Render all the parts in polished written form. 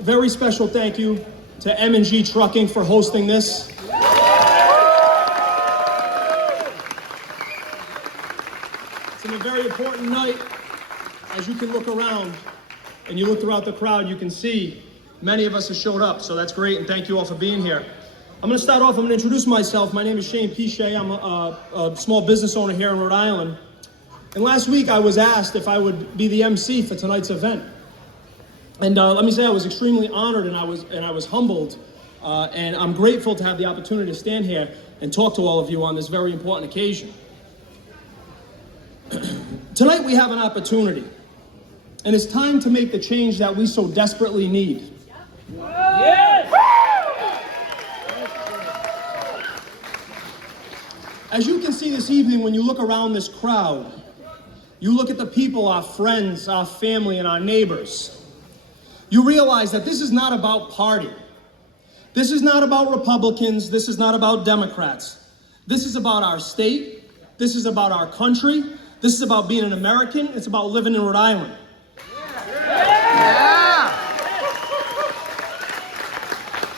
very special thank you to M&G Trucking for hosting this. It's a very important night. As you can look around and you look throughout the crowd, you can see many of us have showed up, so that's great, and thank you all for being here. I'm gonna start off, I'm gonna introduce myself. My name is Shane Pichet. I'm a small business owner here in Rhode Island. And last week I was asked if I would be the MC for tonight's event. And let me say I was extremely honored and I was humbled. And I'm grateful to have the opportunity to stand here and talk to all of you on this very important occasion. Tonight we have an opportunity. And it's time to make the change that we so desperately need. Yes! As you can see this evening, when you look around this crowd, you look at the people, our friends, our family, and our neighbors, you realize that this is not about party. This is not about Republicans. This is not about Democrats. This is about our state. This is about our country. This is about being an American. It's about living in Rhode Island. Yeah.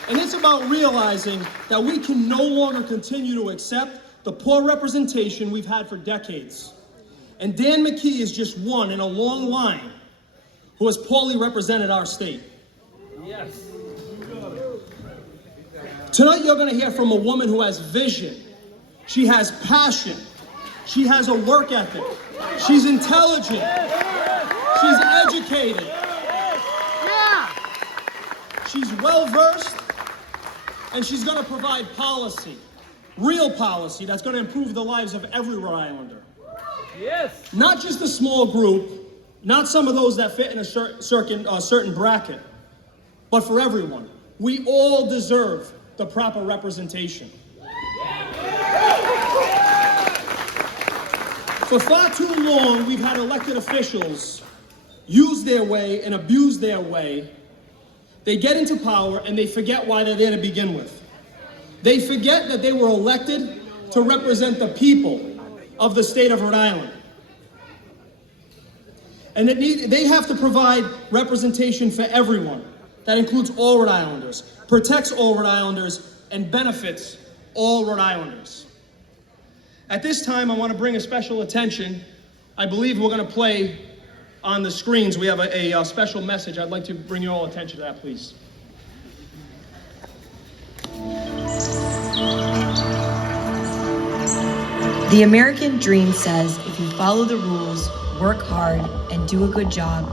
And it's about realizing that we can no longer continue to accept the poor representation we've had for decades. And Dan McKee is just one in a long line who has poorly represented our state. Yes. Tonight you're gonna hear from a woman who has vision. She has passion. She has a work ethic. She's intelligent. She's educated. She's well-versed, and she's gonna provide policy, real policy that's gonna improve the lives of every Rhode Islander. Yes. Not just a small group, not some of those that fit in a certain bracket, but for everyone. We all deserve the proper representation. For far too long, we've had elected officials use their way and abuse their way. They get into power and they forget why they're there to begin with. They forget that they were elected to represent the people of the state of Rhode Island. And they have to provide representation for everyone. That includes all Rhode Islanders, protects all Rhode Islanders, and benefits all Rhode Islanders. At this time, I want to bring a special attention. I believe we're going to play on the screens. We have a special message. I'd like to bring your all attention to that, please. The American dream says if you follow the rules, work hard, and do a good job,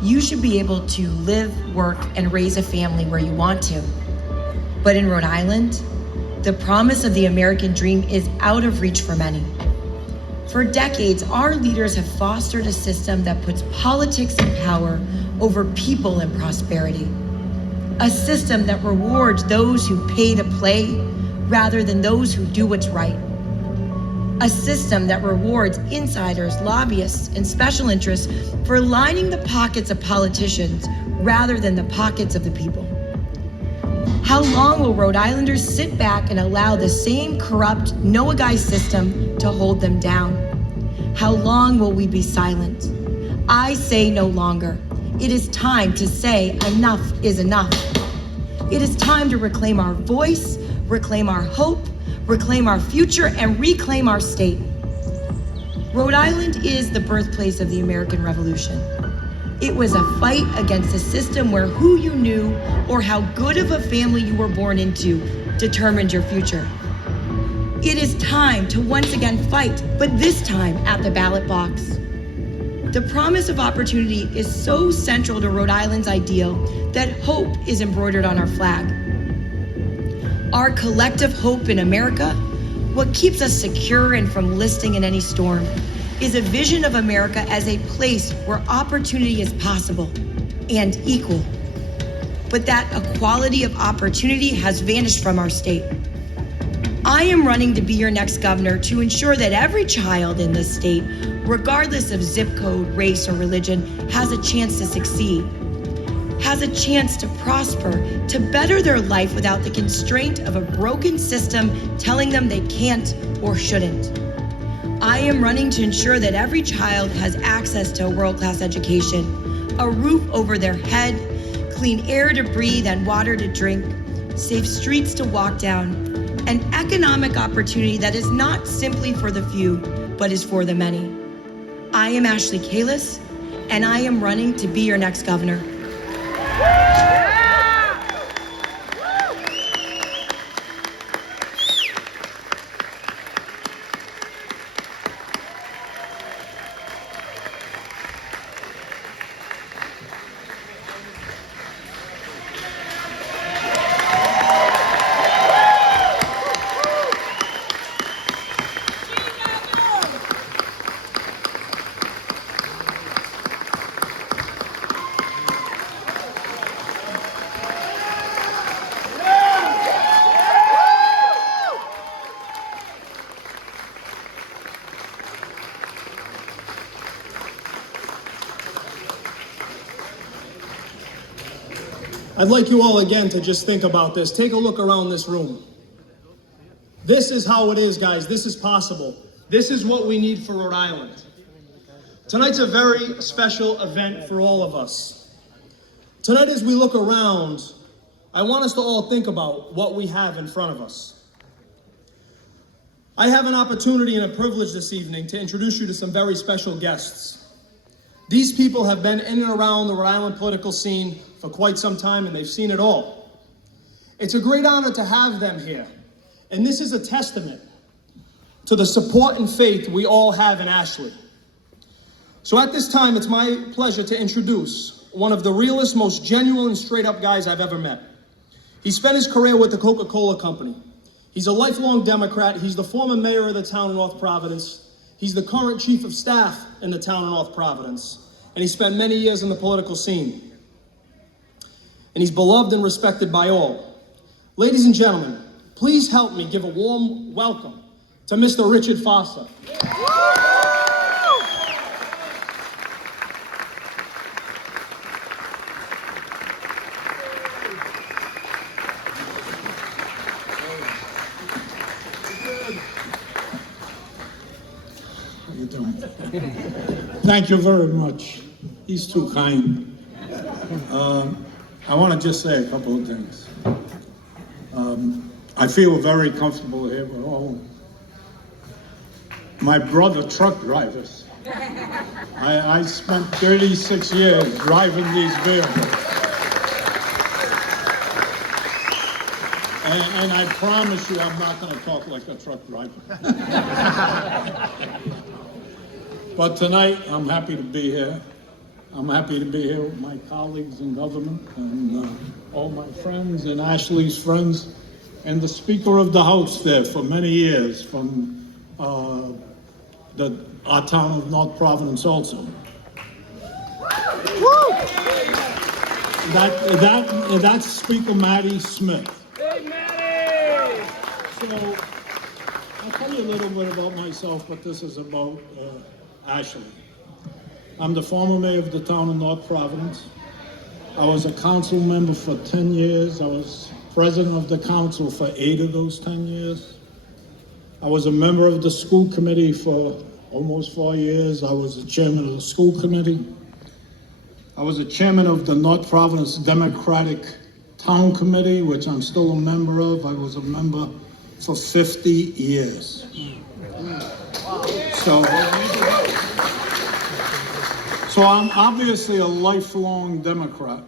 you should be able to live, work, and raise a family where you want to. But in Rhode Island, the promise of the American dream is out of reach for many. For decades, our leaders have fostered a system that puts politics and power over people and prosperity. A system that rewards those who pay to play rather than those who do what's right. A system that rewards insiders, lobbyists, and special interests for lining the pockets of politicians rather than the pockets of the people. How long will Rhode Islanders sit back and allow the same corrupt, know-a-guy system to hold them down? How long will we be silent? I say no longer. It is time to say enough is enough. It is time to reclaim our voice, reclaim our hope, reclaim our future, and reclaim our state. Rhode Island is the birthplace of the American Revolution. It was a fight against a system where who you knew or how good of a family you were born into determined your future. It is time to once again fight, but this time at the ballot box. The promise of opportunity is so central to Rhode Island's ideal that hope is embroidered on our flag. Our collective hope in America, what keeps us secure and from listing in any storm, is a vision of America as a place where opportunity is possible and equal. But that equality of opportunity has vanished from our state. I am running to be your next governor to ensure that every child in this state, regardless of zip code, race, or religion, has a chance to succeed, has a chance to prosper, to better their life without the constraint of a broken system telling them they can't or shouldn't. I am running to ensure that every child has access to a world-class education, a roof over their head, clean air to breathe and water to drink, safe streets to walk down, an economic opportunity that is not simply for the few, but is for the many. I am Ashley Kalus, and I am running to be your next governor. I'd like you all again to just think about this. Take a look around this room. This is how it is, guys. This is possible. This is what we need for Rhode Island. Tonight's a very special event for all of us. Tonight, as we look around, I want us to all think about what we have in front of us. I have an opportunity and a privilege this evening to introduce you to some very special guests. These people have been in and around the Rhode Island political scene for quite some time, and they've seen it all. It's a great honor to have them here, and this is a testament to the support and faith we all have in Ashley. So at this time, it's my pleasure to introduce one of the realest, most genuine and straight-up guys I've ever met. He spent his career with the Coca-Cola Company. He's a lifelong Democrat. He's the former mayor of the town of North Providence. He's the current chief of staff in the town of North Providence, and he spent many years in the political scene. And he's beloved and respected by all. Ladies and gentlemen, please help me give a warm welcome to Mr. Richard Foster. How you doing? Thank you very much. He's too kind. I want to just say a couple of things. I feel very comfortable here with all my brother truck drivers. I spent 36 years driving these vehicles. And I promise you I'm not going to talk like a truck driver. But tonight, I'm happy to be here. I'm happy to be here with my colleagues in government and all my friends and Ashley's friends and the Speaker of the House there for many years from our town of North Providence also. That's Speaker Matty Smith. Hey, Matty! So, I'll tell you a little bit about myself, but this is about Ashley. I'm the former mayor of the town of North Providence. I was a council member for 10 years. I was president of the council for 8 of those 10 years. I was a member of the school committee for almost 4 years. I was the chairman of the school committee. I was the chairman of the North Providence Democratic Town Committee, which I'm still a member of. I was a member for 50 years. So I'm obviously a lifelong Democrat,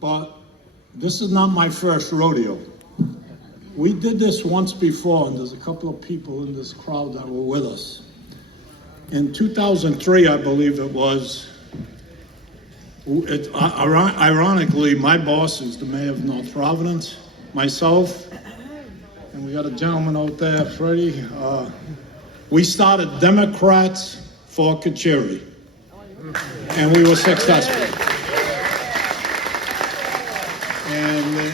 but this is not my first rodeo. We did this once before, and there's a couple of people in this crowd that were with us. In 2003, I believe it was, ironically, my boss is the mayor of North Providence, myself, and we got a gentleman out there, Freddie. We started Democrats for Kacheri, and we were successful.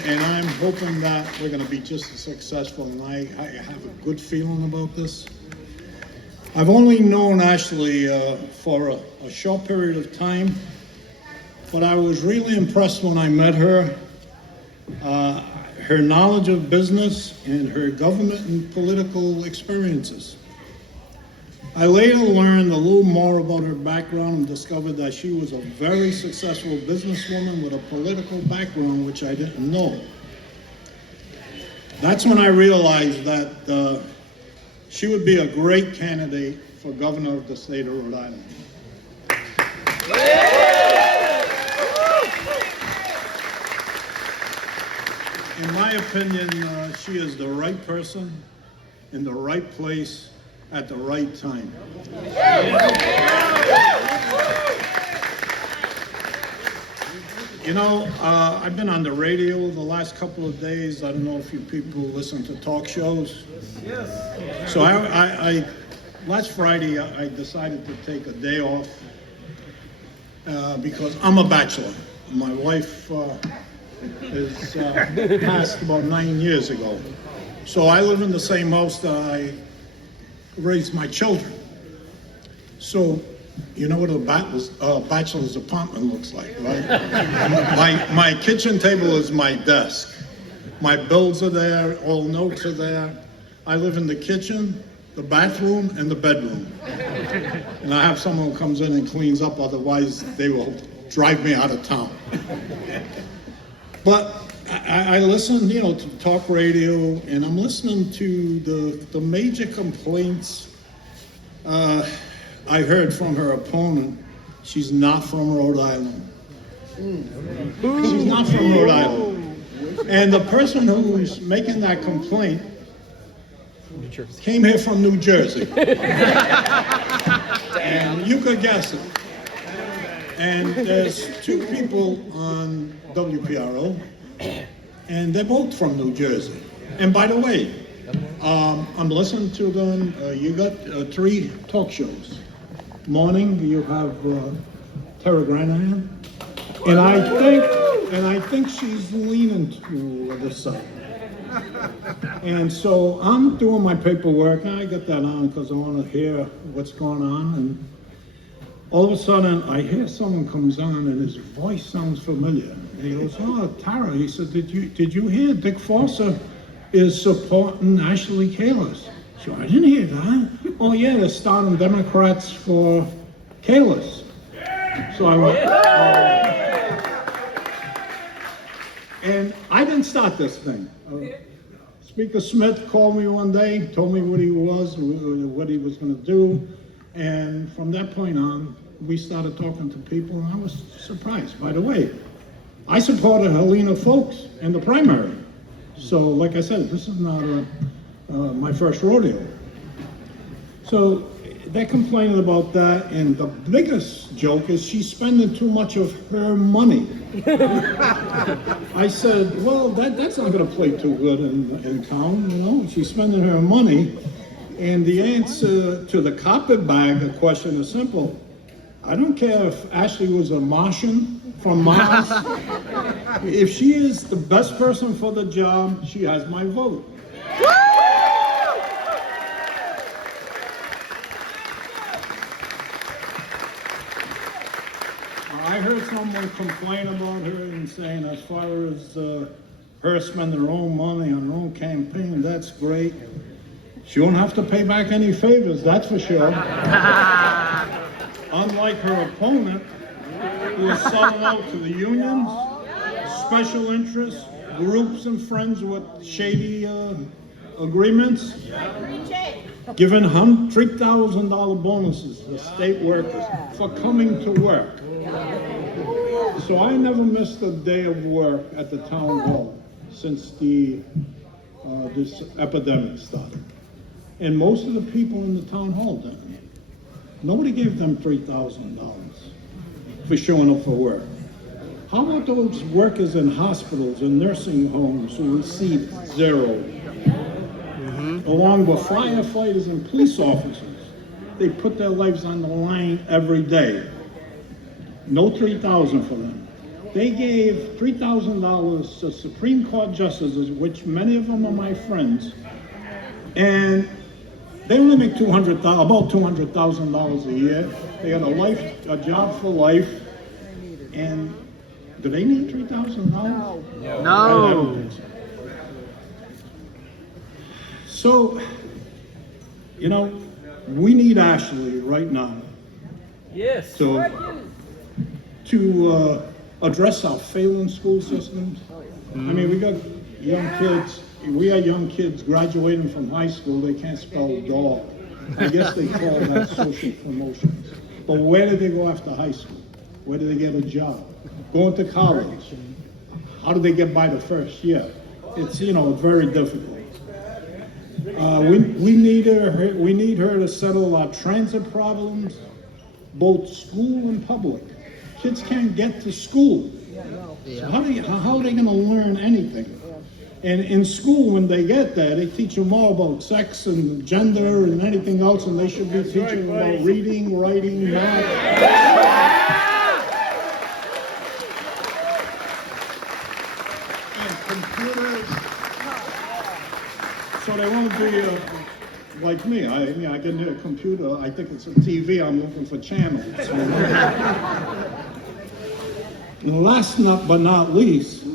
And I'm hoping that we're going to be just as successful, and I have a good feeling about this. I've only known Ashley for a short period of time, but I was really impressed when I met her. Her knowledge of business and her government and political experiences. I later learned a little more about her background and discovered that she was a very successful businesswoman with a political background, which I didn't know. That's when I realized that she would be a great candidate for governor of the state of Rhode Island. In my opinion, she is the right person in the right place at the right time. You know, I've been on the radio the last couple of days. I don't know if you people listen to talk shows. Yes. So last Friday, I decided to take a day off because I'm a bachelor. My wife is passed about 9 years ago. So I live in the same house that I raised my children. So you know what a bachelor's apartment looks like, right? my kitchen table is my desk. My bills are there, all notes are there. I live in the kitchen, the bathroom, and the bedroom. And I have someone who comes in and cleans up, otherwise they will drive me out of town. But I listen, you know, to talk radio, and I'm listening to the major complaints I heard from her opponent. She's not from Rhode Island. She's not from Rhode Island. And the person who's making that complaint came here from New Jersey. And you could guess it. And there's two people on WPRO, and they're both from New Jersey. And by the way, I'm listening to them. You got 3 talk shows. Morning, you have Tara Granahan, and I think she's leaning to the side. And so I'm doing my paperwork, and I got that on because I want to hear what's going on. And all of a sudden, I hear someone comes on, and his voice sounds familiar. And he goes, "Oh, Tara," he said, "Did you hear Dick Foster is supporting Ashley Kalus?" So I didn't hear that. "Oh yeah, they're starting Democrats for Kalus." So I went, and I didn't start this thing. Speaker Smith called me one day, told me what he was going to do, and from that point on, we started talking to people, and I was surprised. By the way, I supported Helena Folks in the primary. So, like I said, this is not my first rodeo. So they're complaining about that, and the biggest joke is she's spending too much of her money. I said, well, that's not going to play too good in town, you know. She's spending her money, and the answer to the carpet bag question is simple. I don't care if Ashley was a Martian from Mars. If she is the best person for the job, she has my vote. I heard someone complain about her and saying, as far as her spending her own money on her own campaign, that's great. She won't have to pay back any favors, that's for sure. Unlike her opponent, who is selling out to the unions, special interests, groups and friends with shady agreements, giving $3,000 bonuses to state workers for coming to work. So I never missed a day of work at the town hall since this epidemic started. And most of the people in the town hall didn't. Nobody gave them $3,000 for showing up for work. How about those workers in hospitals and nursing homes who received zero? Along with firefighters and police officers, they put their lives on the line every day. No $3,000 for them. They gave $3,000 to Supreme Court justices, which many of them are my friends, and they only make about $200,000 a year. They got a job for life, and do they need $3,000? No. So, you know, We need Ashley right now Yes. to address our failing school systems. I mean, we got young kids, we have young kids graduating from high school, they can't spell dog. I guess they call that social promotions. But where do they go after high school? Where do they get a job? Going to college. How do they get by the first year? It's, very difficult. We need her to settle our transit problems, both school and public. Kids can't get to school. So how are they going to learn anything? And in school, when they get there, they teach them all about sex and gender and anything else, and they should be teaching them about reading, writing, math. And computers. So they won't be like me. I get near a computer, I think it's a TV, I'm looking for channels. And last but not least,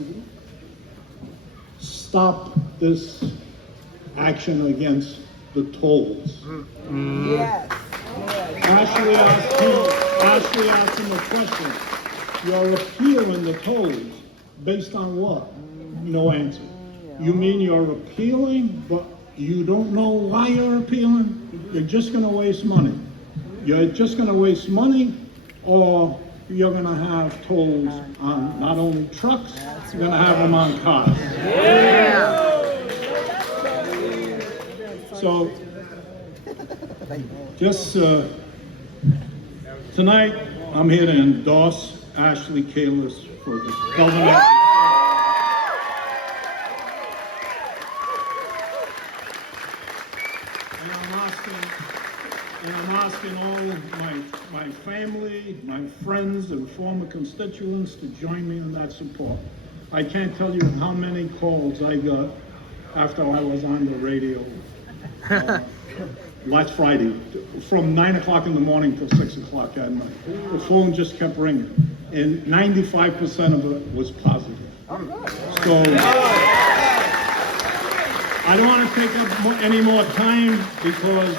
stop this action against the tolls. Yes. Ashley asked him a question. You're appealing the tolls based on what? No answer. You mean you're appealing, but you don't know why you're appealing? You're just gonna waste money. You're just gonna waste money, or you're gonna have tolls on not only trucks, you're gonna have them on cars. Yeah. So, just tonight, I'm here to endorse Ashley Kalus for the governor. And I'm asking all my family, my friends, and former constituents to join me in that support. I can't tell you how many calls I got after I was on the radio last Friday, from 9 o'clock in the morning till 6 o'clock at night. The phone just kept ringing, and 95% of it was positive. So I don't want to take up any more time because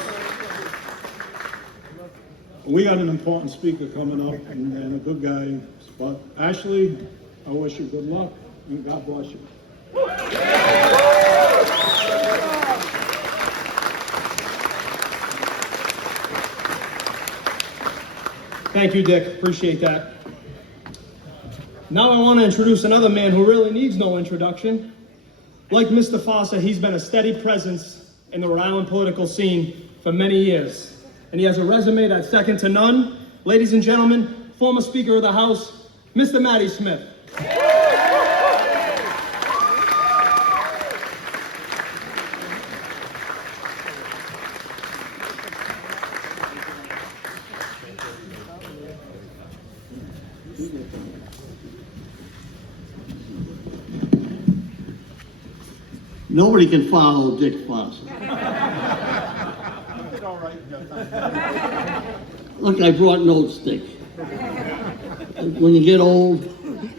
we got an important speaker coming up and a good guy. But Ashley, I wish you good luck and God bless you. Thank you, Dick. Appreciate that. Now I want to introduce another man who really needs no introduction. Like Mr. Foster, he's been a steady presence in the Rhode Island political scene for many years. And he has a resume that's second to none. Ladies and gentlemen, former Speaker of the House, Mr. Matty Smith. Nobody can follow Dick Foster. Look, I brought notes, Dick. When you get old,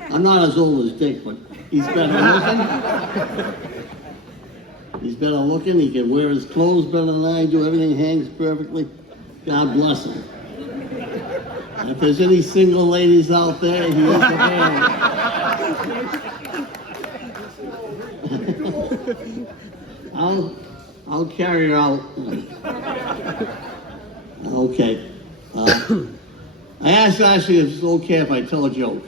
I'm not as old as Dick, but he's better looking. He's better looking, he can wear his clothes better than I do, everything hangs perfectly. God bless him. And if there's any single ladies out there, he is the man. I'll carry her out. Okay. I asked Ashley if it's okay if I tell a joke.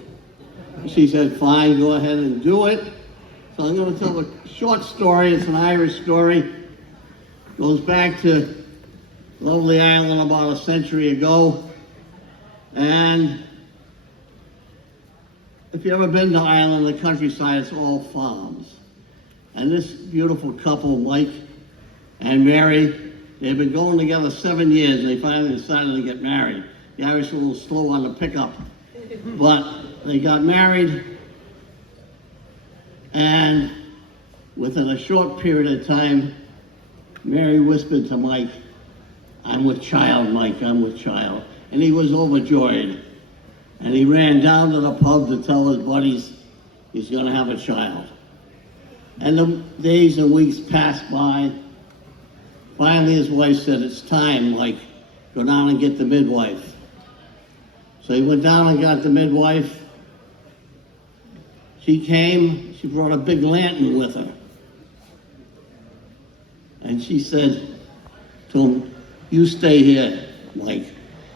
She said, fine, go ahead and do it. So I'm going to tell a short story. It's an Irish story. Goes back to lovely Ireland about a century ago. And if you've ever been to Ireland, the countryside, it's all farms. And this beautiful couple, Mike and Mary, they've been going together 7 years, and they finally decided to get married. The Irish were a little slow on the pickup, but they got married, and within a short period of time, Mary whispered to Mike, I'm with child, Mike, I'm with child. And he was overjoyed. And he ran down to the pub to tell his buddies he's gonna have a child. And the days and weeks passed by, Finally, his wife said, it's time, Mike, go down and get the midwife. So he went down and got the midwife. She came, she brought a big lantern with her. And she said to him, you stay here, Mike.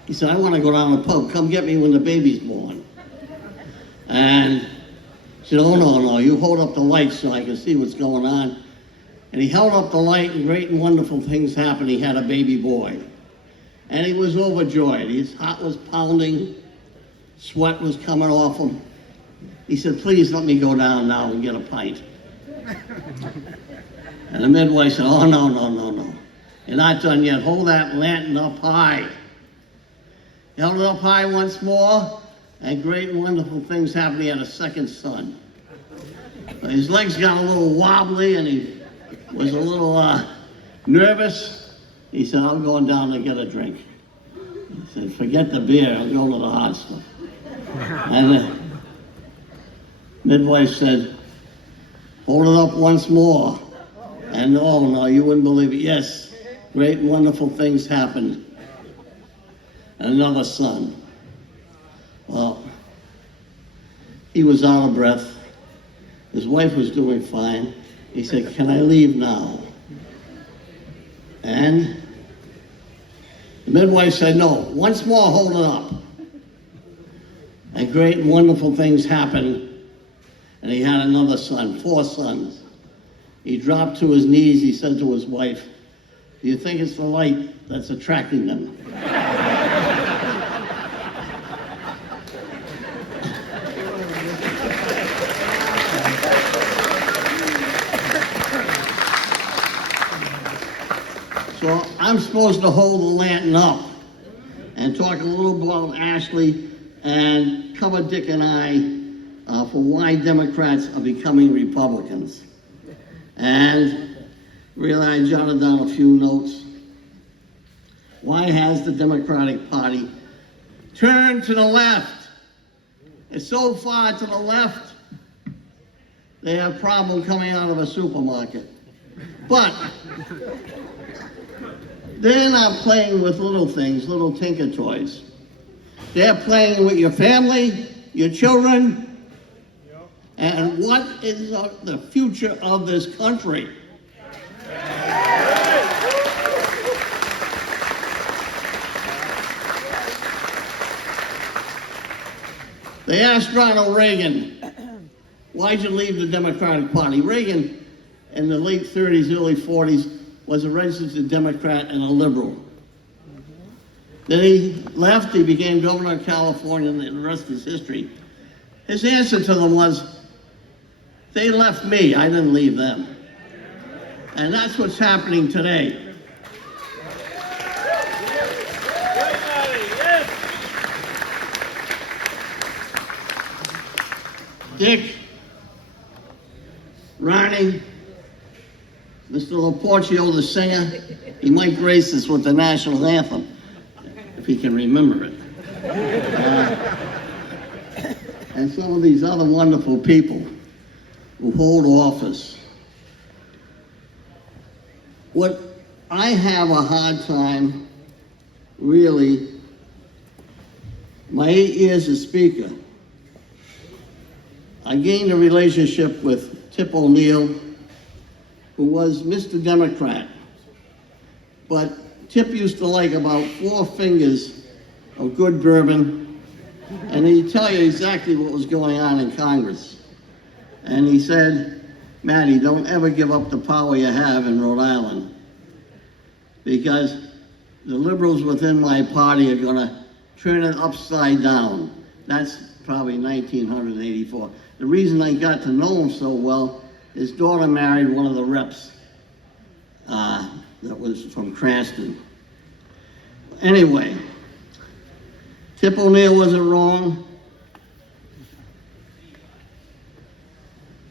He said, I want to go down to the pub. Come get me when the baby's born. And she said, oh, no, you hold up the light so I can see what's going on. And he held up the light, and great and wonderful things happened. He had a baby boy. And he was overjoyed. His heart was pounding. Sweat was coming off him. He said, please let me go down now and get a pint. And the midwife said, oh, no. You're not done yet. Hold that lantern up high. He held it up high once more, and great and wonderful things happened. He had a second son. His legs got a little wobbly, and he was a little nervous. He said, I'm going down to get a drink. He said, forget the beer, I'll go to the hot stuff. And the midwife said, hold it up once more. And oh no, you wouldn't believe it. Yes, great and wonderful things happened. Another son. Well, he was out of breath. His wife was doing fine. He said, can I leave now? And the midwife said, no, once more, hold it up. And great and wonderful things happened. And he had another son, 4 sons. He dropped to his knees. He said to his wife, do you think it's the light that's attracting them? So I'm supposed to hold the lantern up and talk a little about Ashley and cover Dick and I for why Democrats are becoming Republicans. And really, I jotted down a few notes. Why has the Democratic Party turned to the left? It's so far to the left, they have a problem coming out of a supermarket. But they're not playing with little things, little tinker toys. They're playing with your family, your children, and what is the future of this country? They asked Ronald Reagan, why'd you leave the Democratic Party? Reagan, in the late 30s, early 40s, was a registered Democrat and a liberal. Then he left, he became governor of California, and the rest is history. His answer to them was, they left me, I didn't leave them. And that's what's happening today. Dick, Ronnie, Mr. Laporcio, the singer, he might grace us with the national anthem, if he can remember it. And some of these other wonderful people who hold office. What I have a hard time, really, my 8 years as Speaker, I gained a relationship with Tip O'Neill, who was Mr. Democrat. But Tip used to like about 4 fingers of good bourbon, and he'd tell you exactly what was going on in Congress. And he said, Matty, don't ever give up the power you have in Rhode Island, because the liberals within my party are gonna turn it upside down. That's probably 1984. The reason I got to know him so well, his daughter married one of the reps that was from Cranston. Anyway, Tip O'Neill wasn't wrong.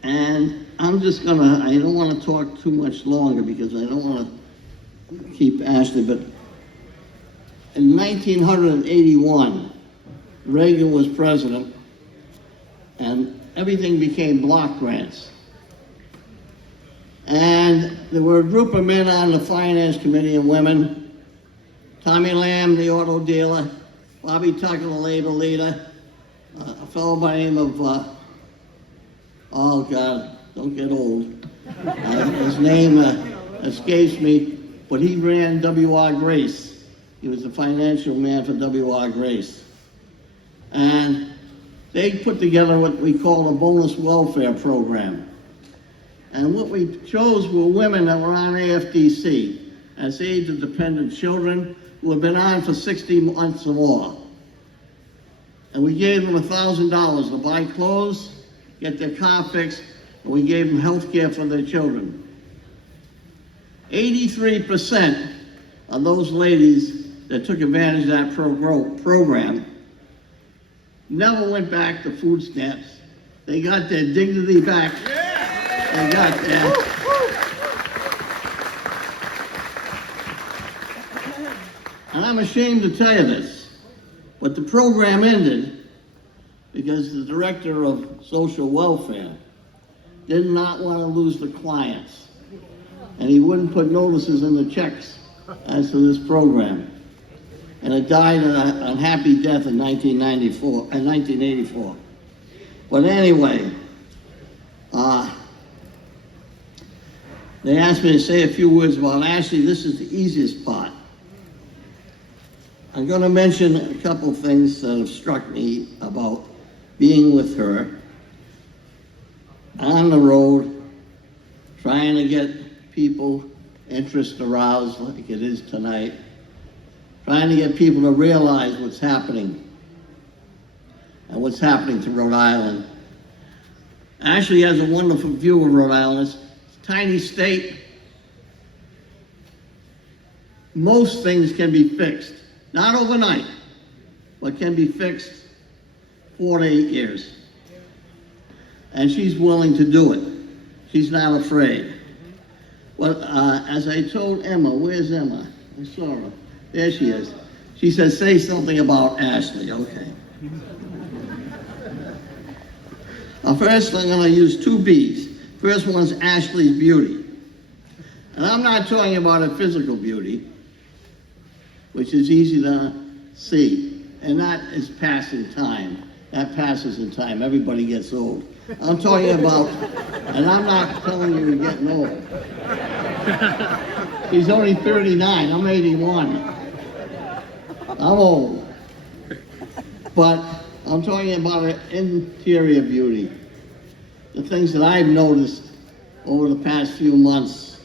And I'm just gonna, I don't wanna talk too much longer because I don't wanna keep Ashley, but in 1981, Reagan was president and everything became block grants. And there were a group of men on the finance committee and women. Tommy Lamb, the auto dealer, Bobby Tucker, the labor leader, a fellow by the name of, oh God, don't get old. His name escapes me, but he ran W.R. Grace. He was the financial man for W.R. Grace. And they put together what we call a bonus welfare program. And what we chose were women that were on AFDC, as age-dependent children who had been on for 60 months or more. And we gave them $1,000 to buy clothes, get their car fixed, and we gave them health care for their children. 83% of those ladies that took advantage of that program never went back to food stamps. They got their dignity back. They got their... And I'm ashamed to tell you this, but the program ended because the director of social welfare did not want to lose the clients. And he wouldn't put notices in the checks as to this program. And it died an unhappy death in 1984. But anyway, they asked me to say a few words about Ashley. This is the easiest part. I'm going to mention a couple things that have struck me about being with her on the road, trying to get people interest aroused like it is tonight, trying to get people to realize what's happening and what's happening to Rhode Island. Ashley has a wonderful view of Rhode Island. It's a tiny state. Most things can be fixed, not overnight, but can be fixed 4 to 8 years. And she's willing to do it. She's not afraid. Well, as I told Emma, where's Emma? I saw her. There she is. She says, say something about Ashley. Okay. First, I'm going to use 2 B's. First one is Ashley's beauty. And I'm not talking about her physical beauty, which is easy to see. And that is passing time. That passes in time. Everybody gets old. I'm talking about, and I'm not telling you you're getting old. She's only 39. I'm 81. I'm old. But I'm talking about her interior beauty. The things that I've noticed over the past few months.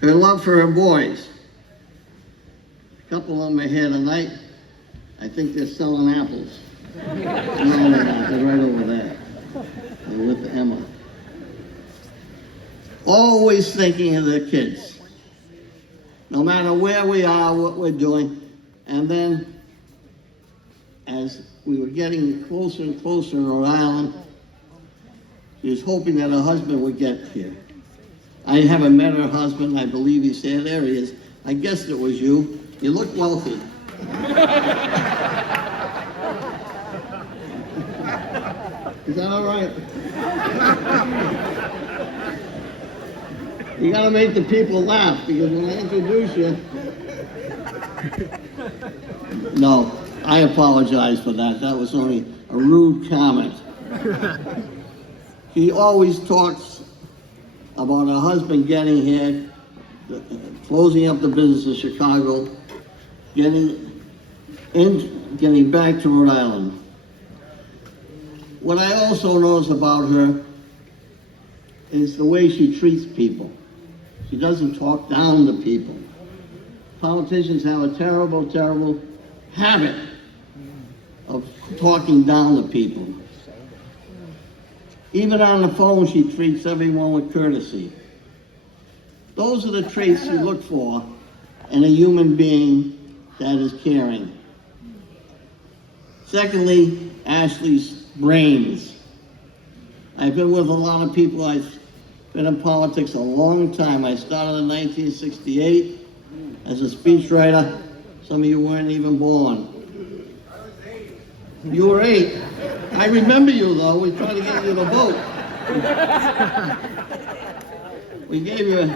Her love for her boys. A couple of them are here tonight. I think they're selling apples. No, they're not. They're right over there. They're with Emma. Always thinking of their kids. No matter where we are, what we're doing. And then, as we were getting closer and closer in Rhode Island, she was hoping that her husband would get here. I haven't met her husband. I believe he's here. There he is. I guessed it was you. You look wealthy. Is that all right? You gotta make the people laugh, because when I introduce you... No, I apologize for that. That was only a rude comment. He always talks about her husband getting here, closing up the business in Chicago, getting back to Rhode Island. What I also notice about her is the way she treats people. She doesn't talk down to people. Politicians have a terrible, terrible habit of talking down to people. Even on the phone, she treats everyone with courtesy. Those are the traits you look for in a human being that is caring. Secondly, Ashley's brains. I've been with a lot of people. I've been in politics a long time. I started in 1968 as a speechwriter. Some of you weren't even born. You were 8. I remember you though, we tried to get you to vote. We gave you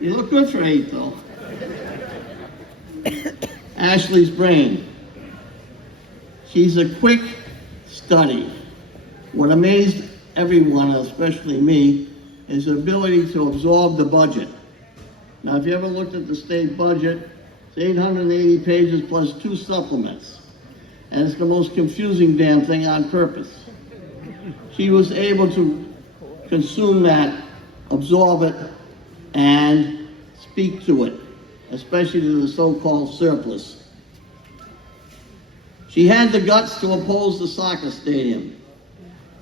you look good for 8 though. Ashley's brain. She's a quick study. What amazed everyone, especially me, is her ability to absorb the budget. Now, if you ever looked at the state budget, it's 880 pages plus 2 supplements. And it's the most confusing damn thing on purpose. She was able to consume that, absorb it, and speak to it, especially to the so-called surplus. She had the guts to oppose the soccer stadium.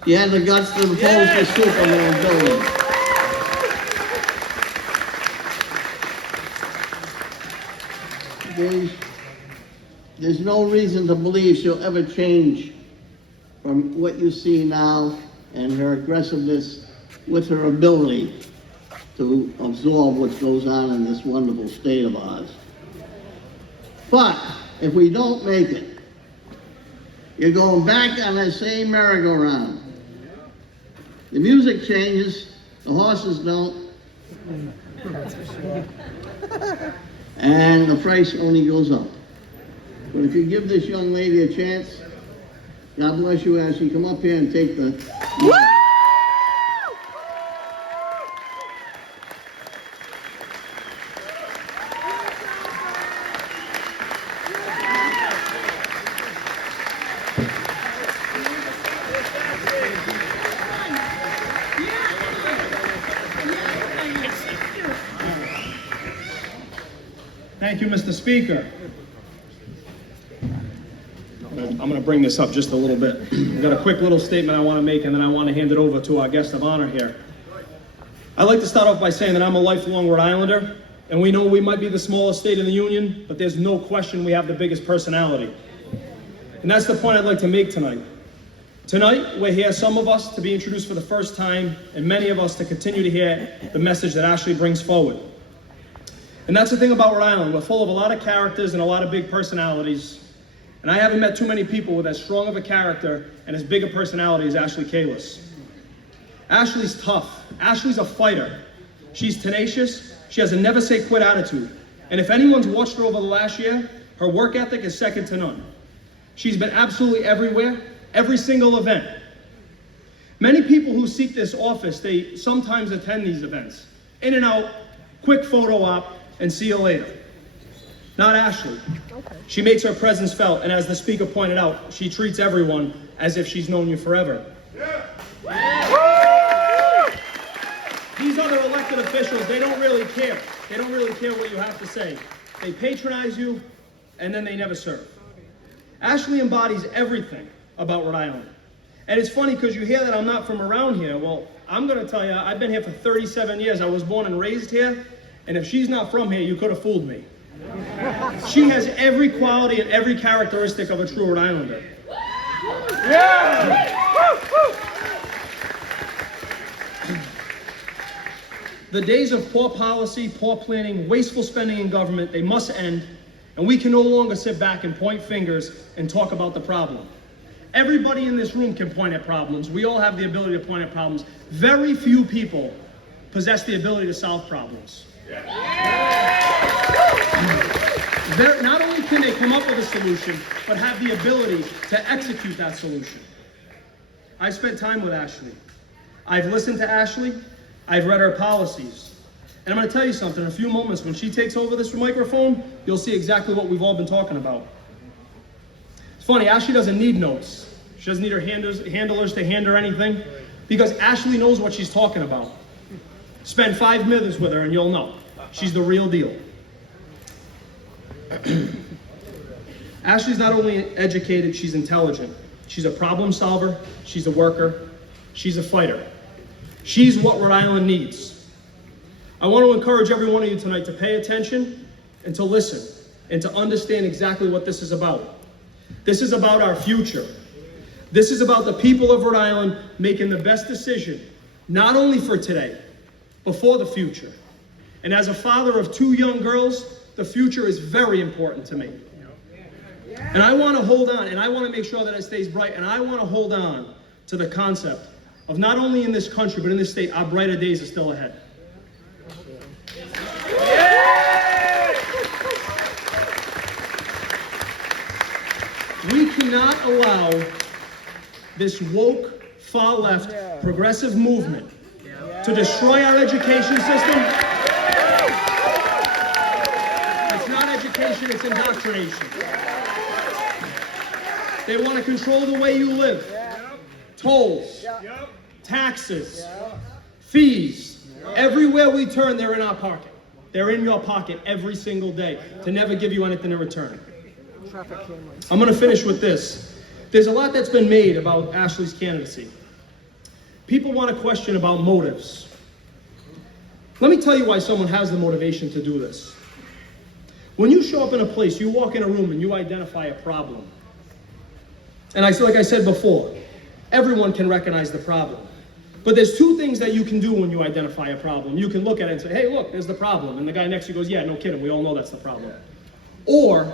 She had the guts to oppose the Superman building. There's no reason to believe she'll ever change from what you see now and her aggressiveness with her ability to absorb what goes on in this wonderful state of ours. But if we don't make it, you're going back on that same merry-go-round. The music changes, the horses don't. And the price only goes up. But if you give this young lady a chance, God bless you, Ashley, come up here and take the... Thank you, Mr. Speaker. I'm going to bring this up just a little bit. I've got a quick little statement I want to make, and then I want to hand it over to our guest of honor here. I'd like to start off by saying that I'm a lifelong Rhode Islander, and we know we might be the smallest state in the union, but there's no question we have the biggest personality. And that's the point I'd like to make tonight. Tonight, we're here, some of us, to be introduced for the first time, and many of us to continue to hear the message that Ashley brings forward. And that's the thing about Rhode Island. We're full of a lot of characters and a lot of big personalities. And I haven't met too many people with as strong of a character and as big a personality as Ashley Kalus. Ashley's tough. Ashley's a fighter. She's tenacious. She has a never say quit attitude. And if anyone's watched her over the last year, her work ethic is second to none. She's been absolutely everywhere, every single event. Many people who seek this office, they sometimes attend these events. In and out, quick photo op, and see you later. Not Ashley. She makes her presence felt, and as the speaker pointed out, she treats everyone as if she's known you forever. These other elected officials, they don't really care. They don't really care what you have to say. They patronize you, and then they never serve. Ashley embodies everything about Rhode Island. And it's funny because you hear that I'm not from around here. Well, I'm going to tell you, I've been here for 37 years. I was born and raised here. And if she's not from here, you could have fooled me. She has every quality and every characteristic of a true Rhode Islander. The days of poor policy, poor planning, wasteful spending in government, they must end, and we can no longer sit back and point fingers and talk about the problem. Everybody in this room can point at problems. We all have the ability to point at problems. Very few people possess the ability to solve problems. Not only can they come up with a solution, but have the ability to execute that solution. I spent time with Ashley. I've listened to Ashley. I've read her policies. And I'm going to tell you something. In a few moments, when she takes over this microphone, you'll see exactly what we've all been talking about. It's funny, Ashley doesn't need notes. She doesn't need her handlers to hand her anything, because Ashley knows what she's talking about. Spend 5 minutes with her and you'll know. She's the real deal. Ashley's not only educated, she's intelligent. She's a problem solver, she's a worker, she's a fighter. She's what Rhode Island needs. I want to encourage every one of you tonight to pay attention and to listen and to understand exactly what this is about. This is about our future. This is about the people of Rhode Island making the best decision, not only for today, but for the future. And as a father of 2 young girls, the future is very important to me. And I want to hold on, and I want to make sure that it stays bright, and I want to hold on to the concept of not only in this country, but in this state, our brighter days are still ahead. We cannot allow this woke, far-left, progressive movement to destroy our education system. It's not education, it's indoctrination. They want to control the way you live. Tolls, taxes, fees. Everywhere we turn, they're in our pocket. They're in your pocket every single day to never give you anything in return. I'm going to finish with this. There's a lot that's been made about Ashley's candidacy. People want to question about motives. Let me tell you why someone has the motivation to do this. When you show up in a place, you walk in a room and you identify a problem. And like I said before, everyone can recognize the problem. But there's two things that you can do when you identify a problem. You can look at it and say, hey, look, there's the problem. And the guy next to you goes, yeah, no kidding, we all know that's the problem. Or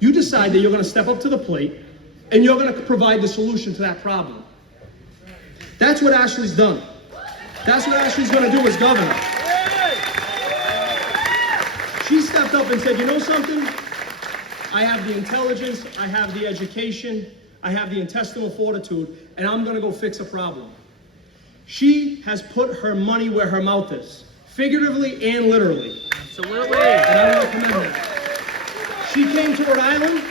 you decide that you're going to step up to the plate and you're going to provide the solution to that problem. That's what Ashley's done. That's what Ashley's going to do as governor. She stepped up and said, you know something? I have the intelligence, I have the education, I have the intestinal fortitude, and I'm going to go fix a problem. She has put her money where her mouth is, figuratively and literally. Absolutely. And I want to commend her. She came to Rhode Island.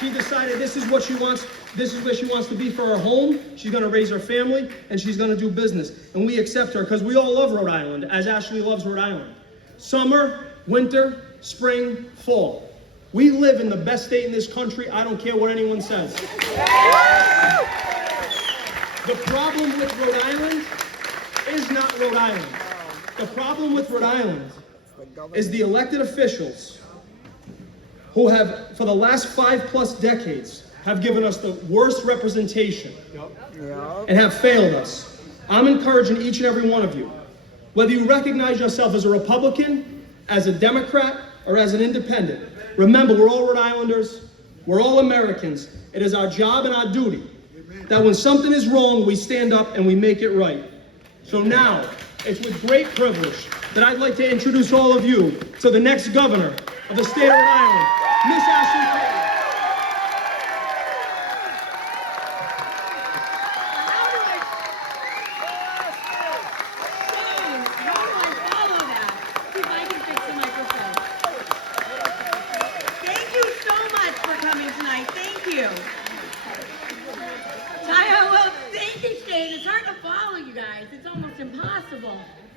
She decided this is what she wants. This is where she wants to be for her home. She's going to raise her family, and she's going to do business. And we accept her because we all love Rhode Island, as Ashley loves Rhode Island. Summer, winter, spring, fall. We live in the best state in this country. I don't care what anyone says. The problem with Rhode Island is not Rhode Island. The problem with Rhode Island is the elected officials who have, for the last 5+ decades, have given us the worst representation and have failed us. I'm encouraging each and every one of you, whether you recognize yourself as a Republican, as a Democrat, or as an independent, remember, we're all Rhode Islanders, we're all Americans. It is our job and our duty that when something is wrong, we stand up and we make it right. So now, it's with great privilege that I'd like to introduce all of you to the next governor of the state of Rhode Island, Miss Ashley Kalus.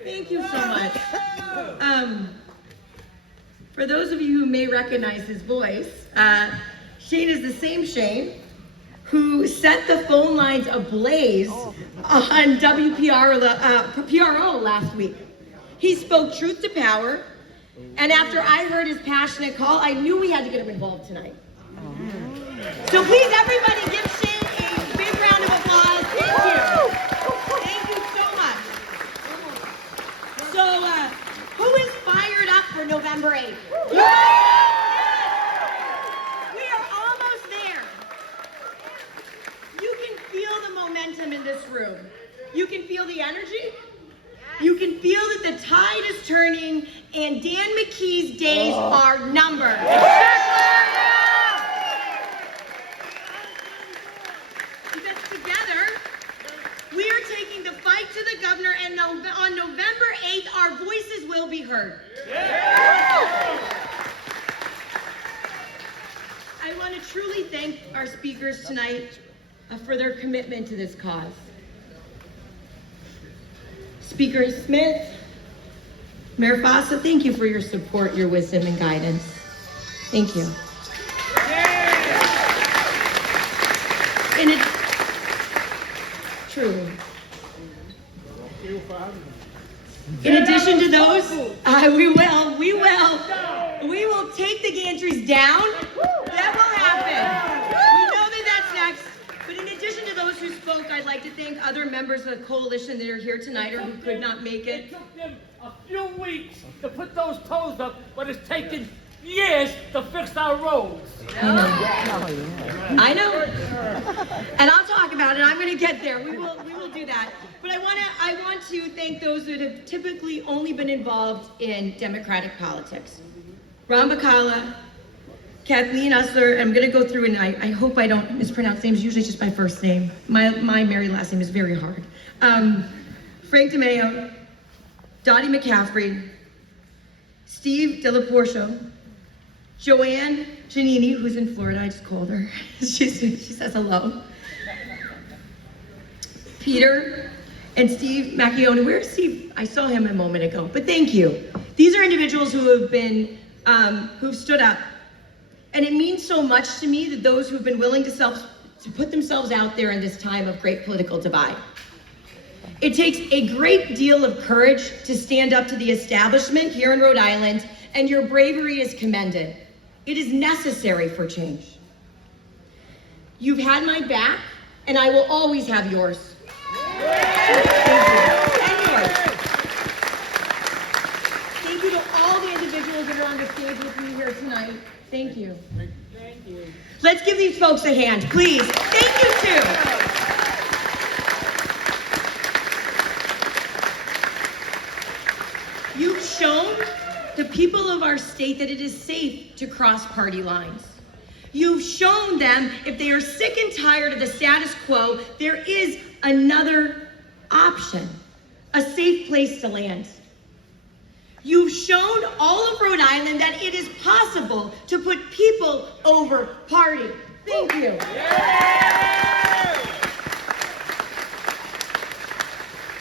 Thank you so much. For those of you who may recognize his voice, Shane is the same Shane who set the phone lines ablaze on PRO last week. He spoke truth to power, and after I heard his passionate call, I knew we had to get him involved tonight. So please, everybody, give Shane a big round of applause. Thank you. Thank you so much. So, who is fired up for November 8th? We are almost there. You can feel the momentum in this room. You can feel the energy. You can feel that the tide is turning and Dan McKee's days are numbered. Because together, we are taking the fight to the governor, and on November 8th, our voices will be heard. I want to truly thank our speakers tonight for their commitment to this cause. Speaker Smith, Mayor Fossa, thank you for your support, your wisdom, and guidance. Thank you. And it's true. In addition to those, we will take the gantries down. That will happen. We know that that's next. But in addition to those who spoke, I'd like to thank other members of the coalition that are here tonight or who could not make it. It took them a few weeks to put those toes up, but it's taken years to fix our roads. I know. And I'll talk about it. I'm going to get there. We will do that. But I want to thank those that have typically only been involved in Democratic politics. Ron Bacala, Kathleen Usler. I'm going to go through and I hope I don't mispronounce names. Usually it's just my first name. My married last name is very hard. Frank DeMeo, Dottie McCaffrey, Steve Delaporcio, Joanne Giannini, who's in Florida, I just called her. She says hello. Peter and Steve Macchione. Where's Steve? I saw him a moment ago, but thank you. These are individuals who have been, who've stood up. And it means so much to me that those who've been willing to put themselves out there in this time of great political divide. It takes a great deal of courage to stand up to the establishment here in Rhode Island, and your bravery is commended. It is necessary for change. You've had my back, and I will always have yours. Thank you to all the individuals that are on the stage with me here tonight. Thank you. Thank you. Let's give these folks a hand, please. Thank you too. You've shown the people of our state that it is safe to cross party lines. You've shown them if they are sick and tired of the status quo, there is another option, a safe place to land. You've shown all of Rhode Island that it is possible to put people over party. Thank you.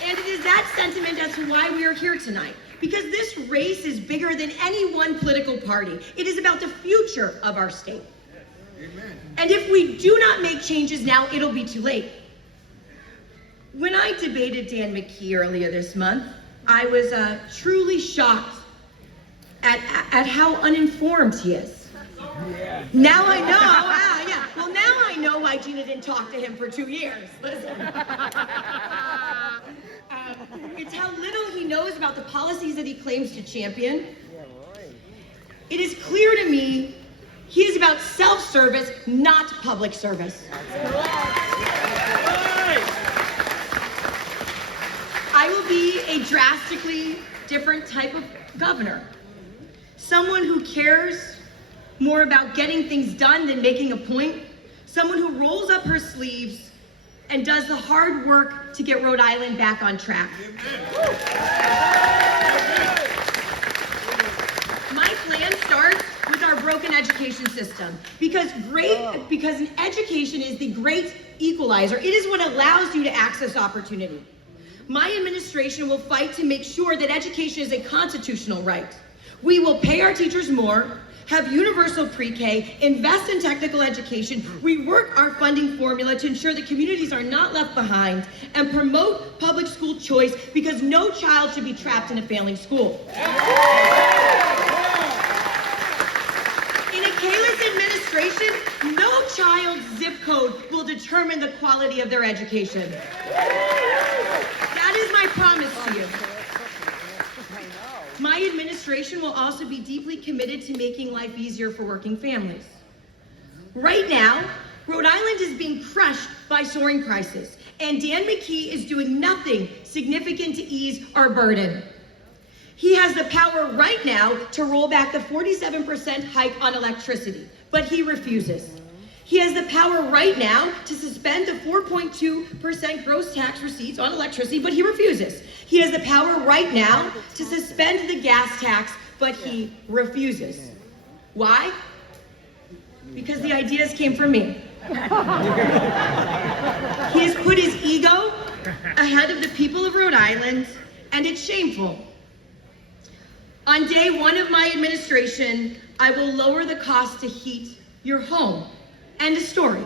And it is that sentiment as to why we are here tonight. Because this race is bigger than any one political party. It is about the future of our state. Amen. And if we do not make changes now, it'll be too late. When I debated Dan McKee earlier this month, I was truly shocked at how uninformed he is. Yeah. Now I know, yeah. Well, now I know why Gina didn't talk to him for 2 years. Listen. It's how little he knows about the policies that he claims to champion. It is clear to me he is about self-service, not public service. I will be a drastically different type of governor. Someone who cares more about getting things done than making a point. Someone who rolls up her sleeves and does the hard work to get Rhode Island back on track. My plan starts with our broken education system because an education is the great equalizer. It is what allows you to access opportunity. My administration will fight to make sure that education is a constitutional right. We will pay our teachers more, have universal pre-K, invest in technical education, rework our funding formula to ensure that communities are not left behind, and promote public school choice because no child should be trapped in a failing school. In a Kalus administration, no child's zip code will determine the quality of their education. That is my promise to you. My administration will also be deeply committed to making life easier for working families. Right now, Rhode Island is being crushed by soaring prices, and Dan McKee is doing nothing significant to ease our burden. He has the power right now to roll back the 47% hike on electricity, but he refuses. He has the power right now to suspend the 4.2% gross tax receipts on electricity, but he refuses. He has the power right now to suspend the gas tax, but he refuses. Why? Because the ideas came from me. He has put his ego ahead of the people of Rhode Island, and it's shameful. On day one of my administration, I will lower the cost to heat your home. End of story.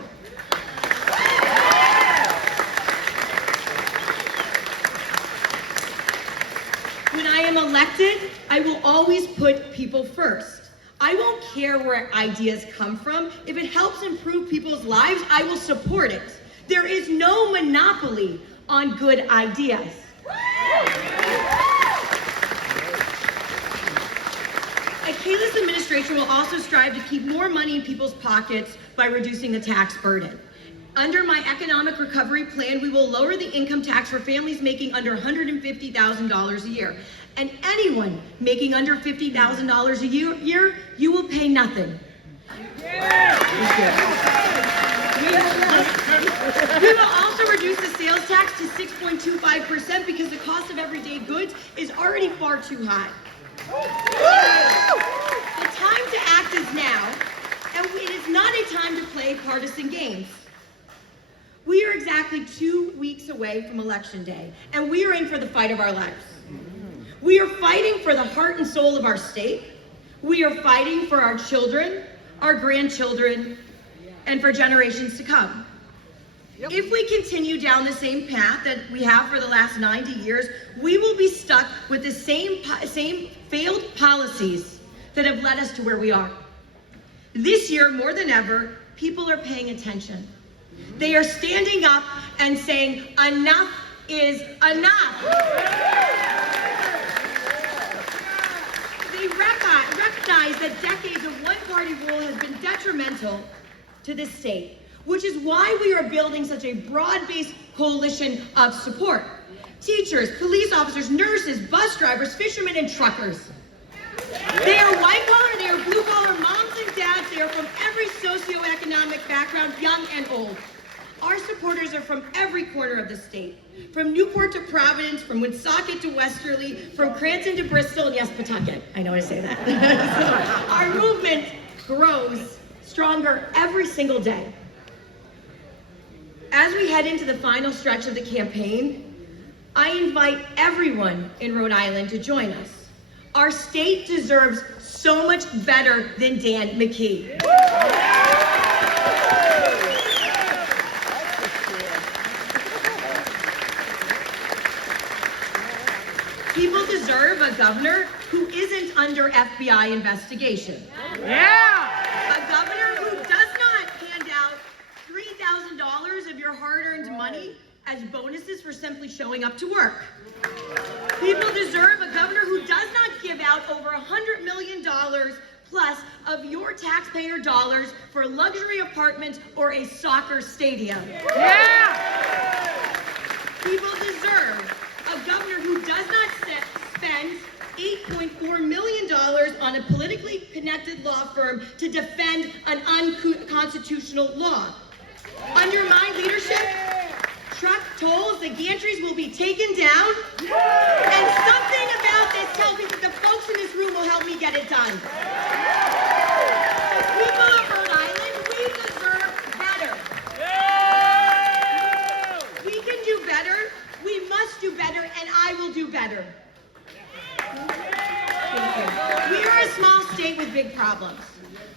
When I am elected, I will always put people first. I won't care where ideas come from. If it helps improve people's lives, I will support it. There is no monopoly on good ideas. A Kalus administration will also strive to keep more money in people's pockets by reducing the tax burden. Under my economic recovery plan, we will lower the income tax for families making under $150,000 a year. And anyone making under $50,000 a year, you will pay nothing. We will also reduce the sales tax to 6.25% because the cost of everyday goods is already far too high. The time to act is now, and it is not a time to play partisan games. We are exactly 2 weeks away from Election Day, and we are in for the fight of our lives. We are fighting for the heart and soul of our state. We are fighting for our children, our grandchildren, and for generations to come. If we continue down the same path that we have for the last 90 years, we will be stuck with the same failed policies that have led us to where we are. This year, more than ever, people are paying attention. They are standing up and saying, enough is enough. They recognize that decades of one-party rule has been detrimental to this state, which is why we are building such a broad-based coalition of support. Teachers, police officers, nurses, bus drivers, fishermen, and truckers. They are white-collar, they are blue-collar, moms and dads, they are from every socioeconomic background, young and old. Our supporters are from every corner of the state, from Newport to Providence, from Woonsocket to Westerly, from Cranston to Bristol, and yes, Pawtucket. I know I say that. So our movement grows stronger every single day. As we head into the final stretch of the campaign, I invite everyone in Rhode Island to join us. Our state deserves so much better than Dan McKee. People deserve a governor who isn't under FBI investigation. Yeah! A governor who does not hand out $3,000 of your hard-earned money as bonuses for simply showing up to work. People deserve a governor who does not give out over $100 million plus of your taxpayer dollars for luxury apartments or a soccer stadium. Yeah! People deserve a governor who does not spend $8.4 million on a politically connected law firm to defend an unconstitutional law. Under my leadership, truck tolls, the gantries will be taken down, and something about this tells me that the folks in this room will help me get it done. The people of Rhode Island, we deserve better. We can do better, we must do better, and I will do better. Thank you. We are a small state with big problems,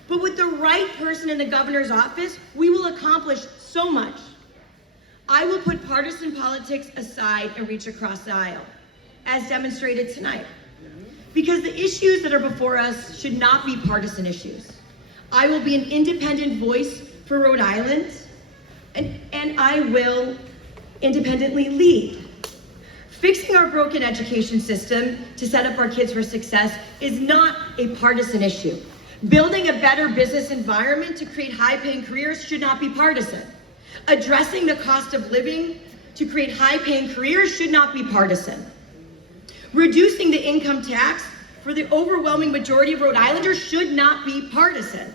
but with the right person in the governor's office, we will accomplish so much. I will put partisan politics aside and reach across the aisle, as demonstrated tonight. Because the issues that are before us should not be partisan issues. I will be an independent voice for Rhode Island, and I will independently lead. Fixing our broken education system to set up our kids for success is not a partisan issue. Building a better business environment to create high-paying careers should not be partisan. Addressing the cost of living to create high-paying careers should not be partisan. Reducing the income tax for the overwhelming majority of Rhode Islanders should not be partisan.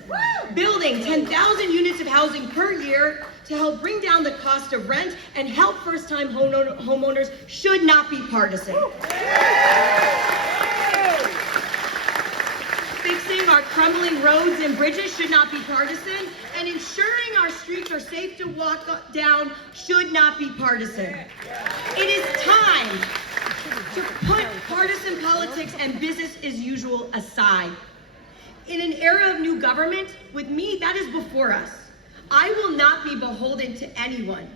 Building 10,000 units of housing per year to help bring down the cost of rent and help first-time homeowners should not be partisan. Fixing our crumbling roads and bridges should not be partisan, and ensuring our streets are safe to walk down should not be partisan. It is time to put partisan politics and business as usual aside. In an era of new government, with me, that is before us. I will not be beholden to anyone,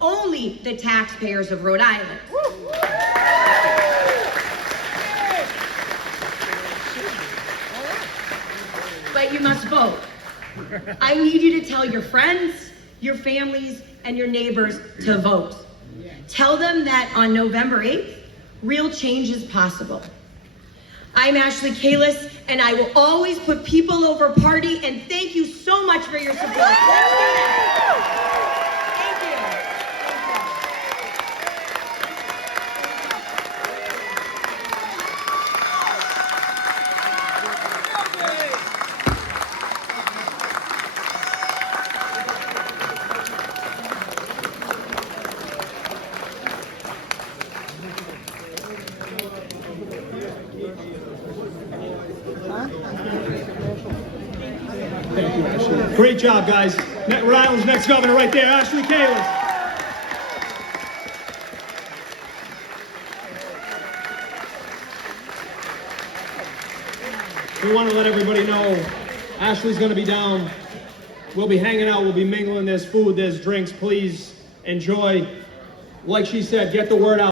only the taxpayers of Rhode Island. But you must vote. I need you to tell your friends, your families, and your neighbors to vote. Tell them that on November 8th, real change is possible. I'm Ashley Kalus, and I will always put people over party, and thank you so much for your support. Let's do that. Thank you. Great job, guys. Rhode Island's next governor right there, Ashley Kalus. We want to let everybody know Ashley's going to be down. We'll be hanging out. We'll be mingling. There's food. There's drinks. Please enjoy. Like she said, get the word out.